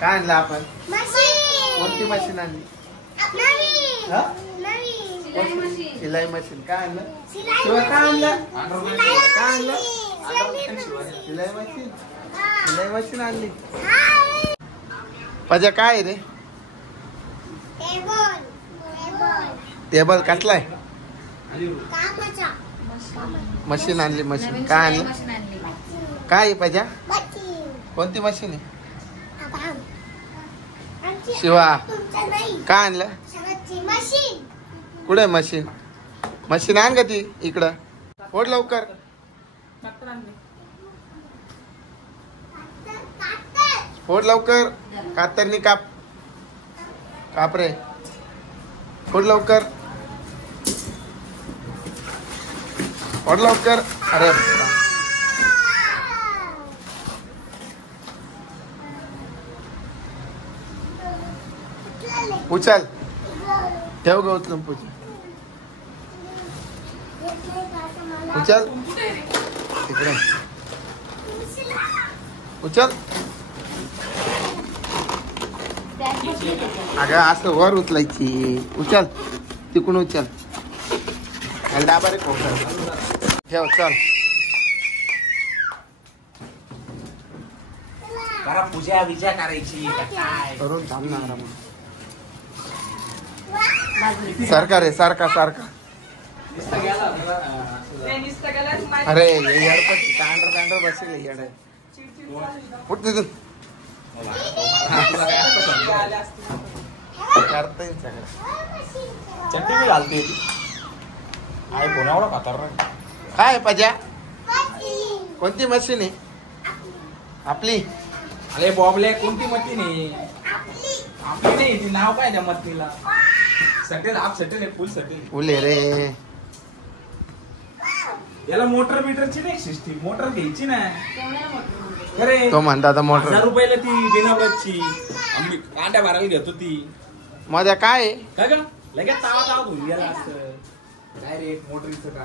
काय आणलं आपण? कोणती मशीन आणली? सिलाई मशीन. काय आणलं? शिवाय काय आणलं? काय आणलं? सिलाई मशीन. सिलाई मशीन आणली. पजा काय आहे रे? टेबल कसलाय? मशीन आणली. मशीन काय आणली? काय आहे पजा? कोणती मशीन आहे? शिवा काय आणलं? कुठे मशीन? मशीन आण का ती इकडं. फोड लवकर. फोड लवकर. कातरनी काप. काप रे. फोड लवकर. फोड लवकर. अरे उचल. ठेव ग उचलून पूजा. उचल तिकडे. उचल. अगं असं वर उचलायची. उचल तिकडून उचल. डाबा रे ठेव. चल करा पूजा विजा करायची करून थांबणार. सारखा रे सारखा सारखा. अरे कांडर बसेल येड. उठ तिथून. करता येईल सगळं. चटणी बी घालते आई कोणावडा खातर. काय पजा? कोणती मशीन आहे? आपली. अरे बॉबले कोणती मशीन आहे? आपली नाही ती. नाव काय त्या मशीनीला? सटेल आप सटेल फुल सटेल. फुल आहे रे. याला मोटर मीटरची नाही सिस्टीम. मोटर घ्यायची ना. अरे तो म्हणता आता मोटर 1000 रुपयाला ती बिनाब्रशची आम्ही कांड्या भरायला घेतो ती. मध्ये काय आहे? काय ग लगेच तावा तावा धुवून गेला असतं. डायरेक्ट मोटरीचं का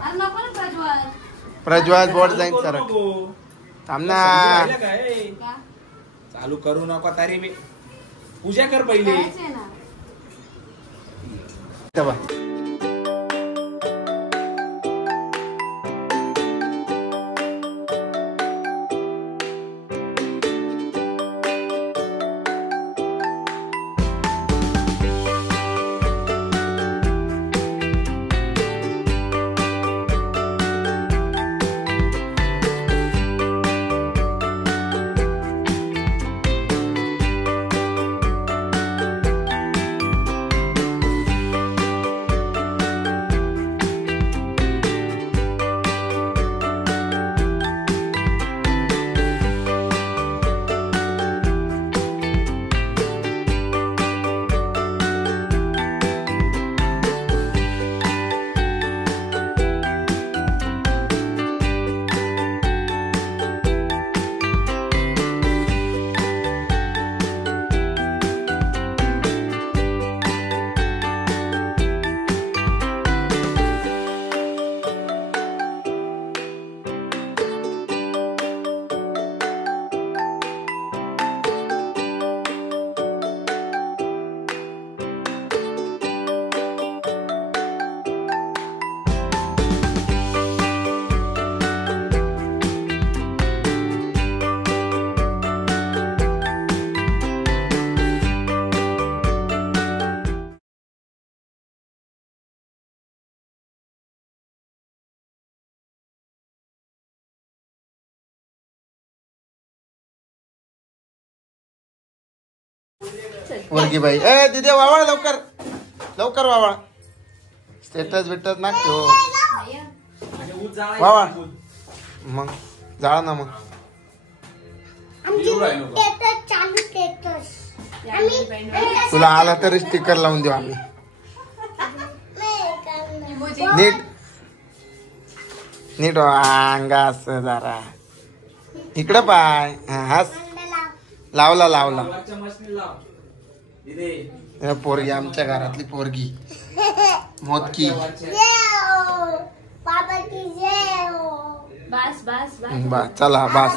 प्रज्वल बोर्ड जाईन सर. थांब ना. चालू करू नका तरी मी. पूजा कर पहिले. वर्गी बाई. ए दिदे वावळ लवकर लवकर वावळ. स्टेटस बिटस नाक ठेव. वावळ मग जाळा ना. मग तुला आला तरी स्टिकर लावून देऊ आम्ही. नीट नीट अंगा असं जरा इकडं पाय. हास लावला लावला. पोरगी आमच्या घरातली पोरगी मोदकी. बस बस बस चला बस.